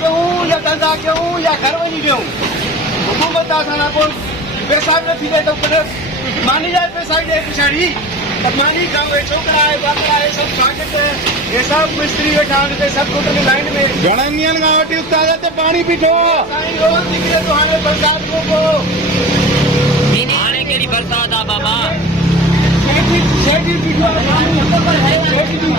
कयूं या धंधा कयूं या घर वञी ॾियूं हुकूमत असां पोइ पैसा बि न थी वञे त मानी जा पैसा ॾे पिछाड़ी त मानी खां उहे छोकिरा आहे ॿार आहे सभु स्वागत हे सभु मिस्त्री वेठा आहिनि हिते सभु टोटल लाइन में घणनि ॾींहंनि खां वठी उस्ताद ते पाणी बीठो साईं रोज़ निकिरे थो हाणे बरसाति खां पोइ हाणे कहिड़ी बरसाति आहे बाबा? शेटी बीठो आहे